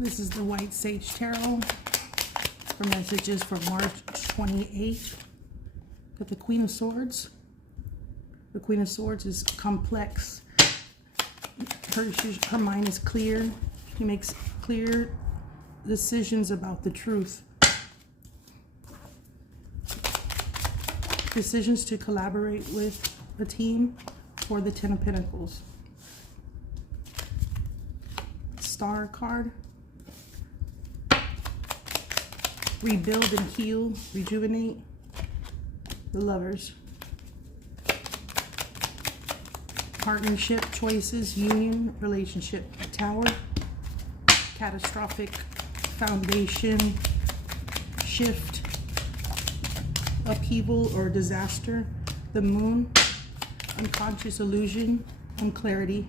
This is the White Sage Tarot for messages for March 28th. Got the Queen of Swords. The Queen of Swords is complex. Her mind is clear. She makes clear decisions about the truth. Decisions to collaborate with a team for the Ten of Pentacles. Star card. Rebuild and heal, rejuvenate. The Lovers. Partnership, choices, union, relationship. Tower. Catastrophic, foundation, shift, upheaval or disaster. The Moon. Unconscious illusion and clarity.